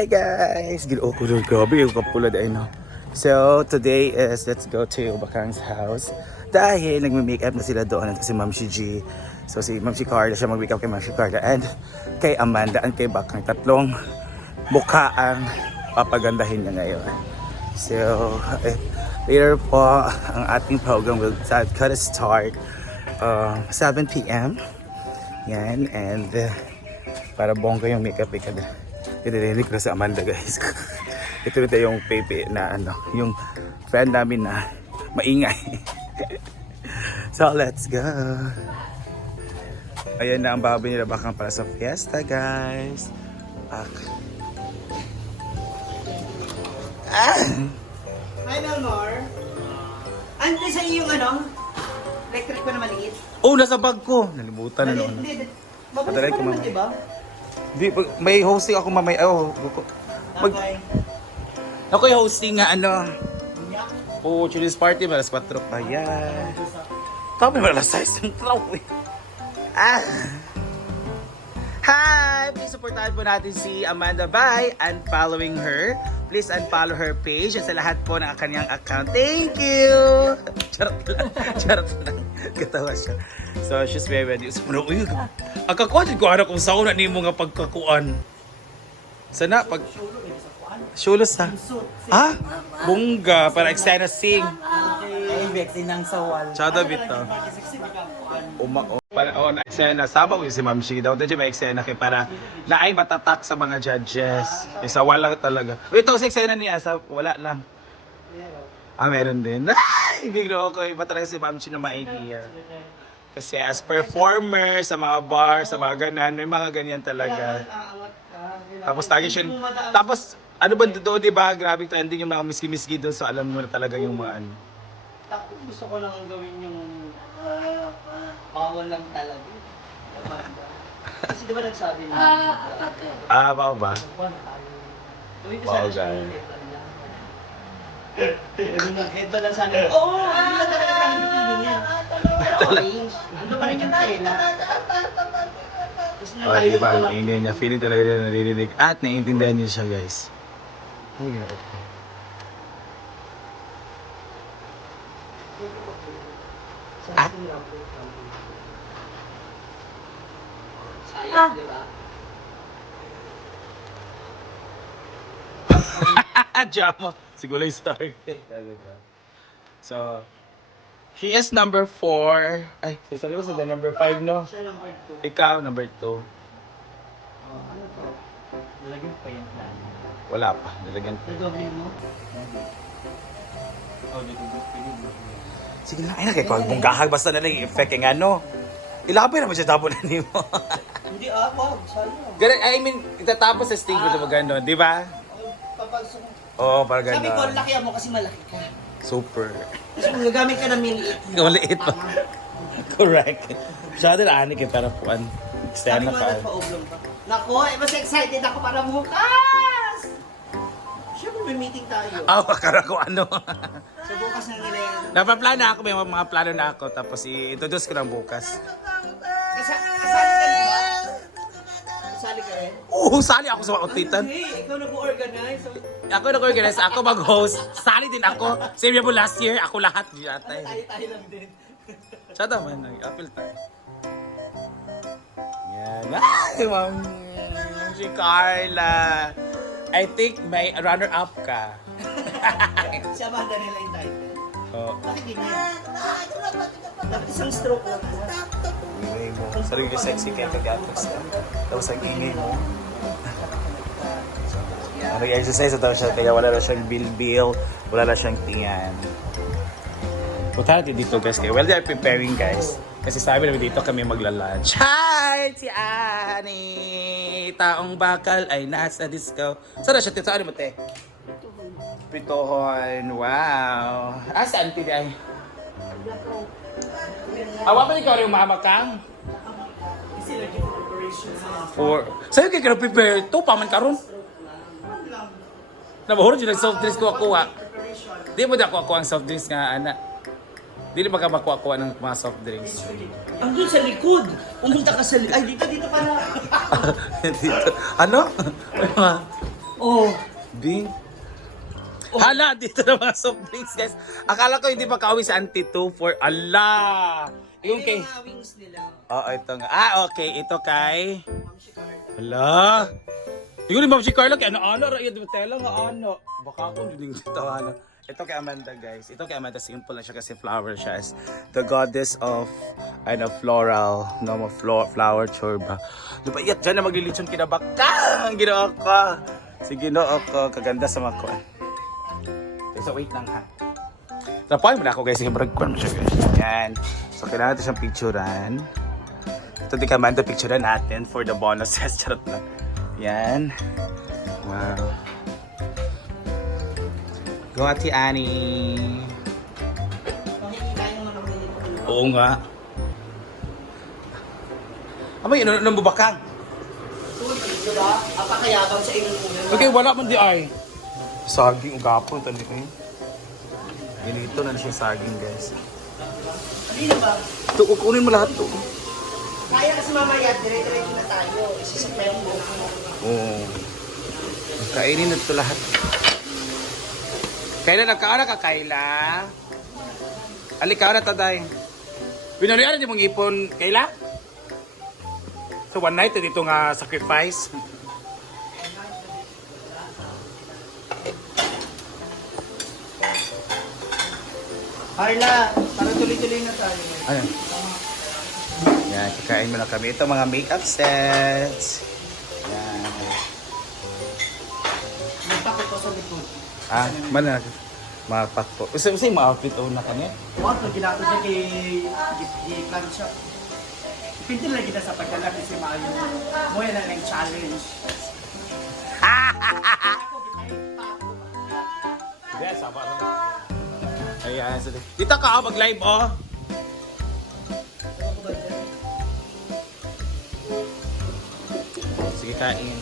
Hi guys! Ginoo ko doon grabe yung kapulad ay no. So today is let's go to Bakang's house. Dahil nagme-makeup na sila doon at si Ma'am Shi G. So si Ma'am Shi Carla siya mag-makeup kay Ma'am Shi Carla and kay Amanda and kay Bakang. Tatlong mukha ang papagandahin niya ngayon. So eh, later po ang ating program will start, gonna start uh, 7 p.m. Yan and uh, para bongga yung makeup ikad. Idinilig ko sa Amanda guys. Ito na yung pepe na ano, yung friend namin na maingay. so let's go. Ayan na ang baboy nila bakang para sa fiesta guys. Ak. Ah! Hi, Melmar. Ante sa iyo yung ano? Electric pa na maliit. Oh, nasa bag ko. Nalimutan na noon. Ko pa naman, mamaya. Di may hosting ako mamay. Oh, buko. Mag, Okay. ako yung hosting nga ano. Yak. Oh, Chili's party, malas 4 pa yan. Tapos malas 6 yung traw eh. Ah! Hi! Please supportahan po natin si Amanda by unfollowing her. Please unfollow her page at sa lahat po ng kanyang account. Thank you! Charot lang. Charot lang. Katawa siya. So, she's very ready. So, ano, uy, ang kakuan ko ano kung saan na ni mo nga pagkakuan. Sana, pag... Shulos ha? Ah? Bunga, para eksena sing. Ay, Bexy ng sawal. Chada bito. Uma o na eksena sama ko si Ma'am Shi daw dito may eksena kay para na ay matatak sa mga judges. Isa wala talaga. Ito sa eksena niya sa wala lang. Ah, meron din. Ay, biglo ko iba talaga si Ma'am Shi na ma-idea. Kasi as performer sa mga bar, sa mga ganan, may mga ganyan talaga. Tapos lagi siya, tapos ano ba doon, di ba? Grabe trending yung mga miski-miski doon. So alam mo na talaga yung mga ano. Ako gusto ko lang gawin yung bawal lang talaga. Amanda. Kasi di ba nagsabi na? Ah, ba ba? Uy, Bawal sana siya ganun. yung headband lang. Ano na, headband lang sana. Oo! Hindi lang talaga sa hindi niya. Orange. Ano pa rin yung tela? Tapos Oh, di ba? nakailot ko lang. Hindi niya. Feeling talaga niya naririnig. At naiintindihan niya siya, guys. Ay, grabe. Ah? Jama. Siguro yung star. so, he is number four. Ay, sabi ko sa the number five, no? Siya two. Ikaw, number two. Oh, ano to? Nalagyan pa yan. Wala pa. Nilagyan pa. Nadoble mo? Sige lang. Ay, nakikawag mong gahag. Basta na lang yung effect yung ano. Ilapin naman siya tapon na niyo. Hindi ah, wag. Sayang. Ganun, I mean, itatapos sa stage mo ito gano'n, di ba? Papag- Oo, oh, para Sabi ko, gano'n. laki mo kasi malaki ka. Super. Kasi kung gagamit ka ng maliit. Maliit pa. Correct. Masyado na ani kay para puan. Sabi Extend mo na pa. nagpa-oblong pa. Nako, eh, mas excited ako para bukas! May meeting tayo. Ah, akala ko ano. So bukas na nila yan. Napaplano na ako, may mga plano na ako. Tapos i-introduce ko lang bukas. Kasa- kasali ka rin ba? Kasali ka rin? Oo, sali ako sa outfitan. Hindi, ikaw nag-organize. Ako nag-organize, ako mag-host. Sali din ako. Same mo last year, ako lahat. Di ata tayo-tayo lang din. Siya naman, nag-appeal tayo. Yan. Ay, ma'am. Si Carla. I think may runner-up ka. Si Amanda nila yung title. Oh, Bakit ganyan? Dapat isang stroke lang. ingay mo. Sarili sexy kaya kagatos ka. Tapos ang ingay mo. Ano exercise daw siya kaya wala na siyang bil-bil, wala na siyang tingan. Punta natin dito guys while they are preparing guys. Kasi sabi namin dito kami magla-lunch. Hi! Si Ani! Taong bakal ay nasa disco. Saan na siya? Tito, ano mo te? Pitohon. Wow. Ah, saan ti ay? Awa pa ikaw yung mama kang? For... Sa'yo kayo ka prepare to, paman karon. Nabahuro dyan ang soft drinks ko ako preparation. Di mo na ako ako ang soft drinks nga, ana. Di na baka makuha ko ng mga soft drinks. Andun sa likod. Pumunta ka sa likod. Ay, dito, dito ka na. Dito. Ano? May mga... Oh. Bing. Hala, dito na mga soft drinks, guys. Akala ko hindi pa kauwi sa Auntie 2 for Allah. Yung kay... mga wings nila. Oo, ito nga. Ah, okay. Ito kay... Hala. Tingnan ni Ma'am si Carla kay ano-ano. Raya, di ba tela nga ano. Baka ako hindi dito ano. Ito kay Amanda, guys. Ito kay Amanda, simple lang siya kasi flower siya. Is the goddess of, ano, floral, no, mo flo- flower chorba. Di ba, iyat dyan na maglilitsyon kinabaka. Ang ginawa ka. Sige, no, ako. Kaganda sa mga. Okay, so wait lang ha. Tapuan mo na ako guys, yung brag mo siya guys. Yan. So kailangan natin siyang picturean. Ito di ka picturean natin for the bonuses. Charot lang. Yan. Wow. Go Annie. Mga kamili ko. Oo nga. Amay, ano nang bubakang? Sulit, di ba? Ang kakayabang sa inyong ulan. Okay, wala man di ay. Saging ugapon tali ko yun. Ganito na siya saging guys. Kanina ba? Ito, kukunin mo lahat to. Kaya kasi mamaya, dire-diretso na tayo. Isisipay ang mo. Oo. Kainin na ito lahat. Kayla, nagkaara ka, Kayla? Alika na, taday. Pinariyan niyo mong ipon, Kayla? So one night, dito nga sacrifice. Carla, para tuloy-tuloy na tayo. Ano? Yan, kakain mo na kami. Ito mga makeup sets. Ah, mana mapak po. Usa usa yung mga outfit o na kanya. Wow, pag ginako siya kay kay plan siya. Pinto lang kita sa pagkalat kasi maayo. Mo yan ang nang challenge. Yes, apa Ayan, so, dito ka oh, mag-live oh. Sige, kain.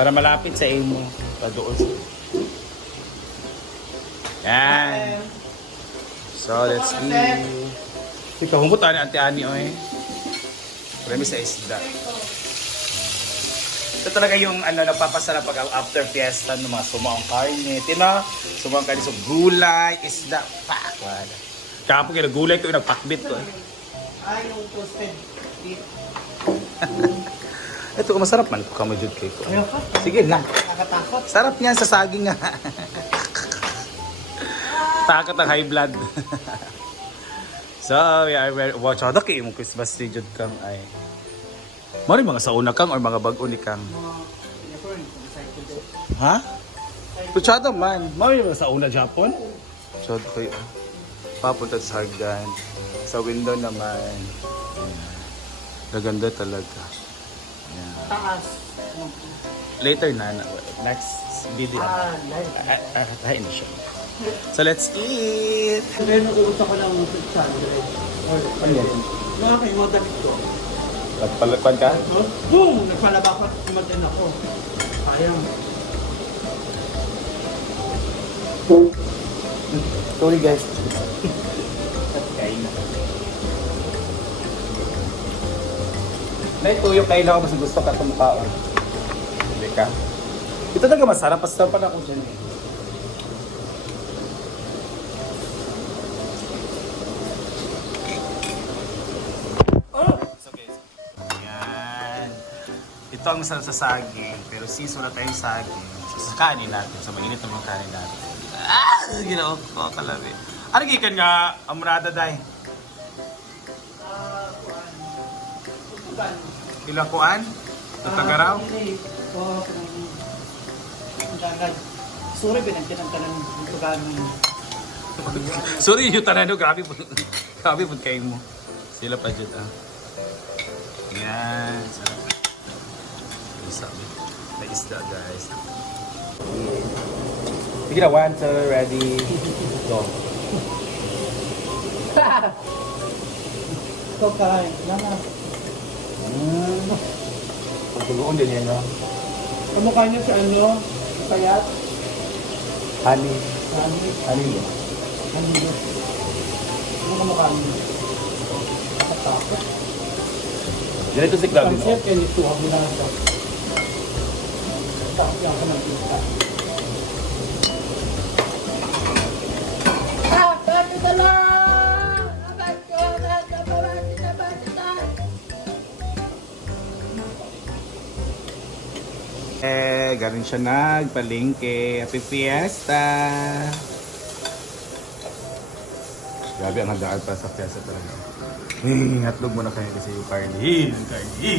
Para malapit sa imo. Padoon. Yan. So, let's eat. Ikaw, humot ani ante ani oy. Marami sa isda. Ito talaga yung ano, nagpapasarap pag after fiesta ng mga sumaong karne. Tina, sumaong karne so gulay, isda, pak, wala. Kapo kaya gulay ko yung nagpakbit ko. Ay, yung toasted beef. Ito, masarap man kay ko. Ayaw ka. Sige na. Nakakatakot. Sarap niyan sa saging nga. Takot ang high blood. so, we are very... Watch out, kay imong Christmas tree jud kang ay. Mari mga sauna kang or mga bag-o ni kang. Mga, ko. Ha? Puchado man. Mami ba sa una Japon? Puchado kayo. Papunta sa hagdan. Sa window naman. Gaganda talaga. Yan. Taas. Later na. na next video. Ah, live. Ah, ah, ah, siya. So let's eat! Pero uusap ko lang sa sandwich. Or, Ano yan? mga kayo mga damit ko. Nagpalakpan ka? No? Boom! Nagpalaba ko at kumatin ako. Sayang. Sorry guys. Nay, tuyo ako mas gusto ka tumukhaon. Hindi ka? Ito talaga masarap. Basta pa na ako dyan eh. Oh! Ito ang masarap sa saging. Pero since wala tayong saging, so sa kanin natin. So mainit naman kanin natin. Ah! Ginawa ko kalabi. Ano gikan nga amurada day? Ah, kuan. Ilang kuan? Tutagaraw? Ah, hindi. Oo, dagat. Sorry, ka ng tutugan. Sorry yung tanan no, grabe po. grabe po kayo mo. Sila pa dyan ah. Yan. Sarap. Yung sabi. May isda guys. Sige na, one, two, ready, go. Ito kain. Lama. Mm. Pagtuluon din yan, no? Kamukha niyo si ano? Payat? Honey. Honey. Ano yun? Ano kamukha niyo? Nakatakot. Ganito si Claudio. Ang set yan ito, ang ginagawa. Tapos yan ka ng pista. Eh, galing siya nagpalingke. Happy Fiesta! Grabe ang handaan pa sa fiesta talaga. Hmm, hatlog mo na kayo kasi yung Carly. Carly!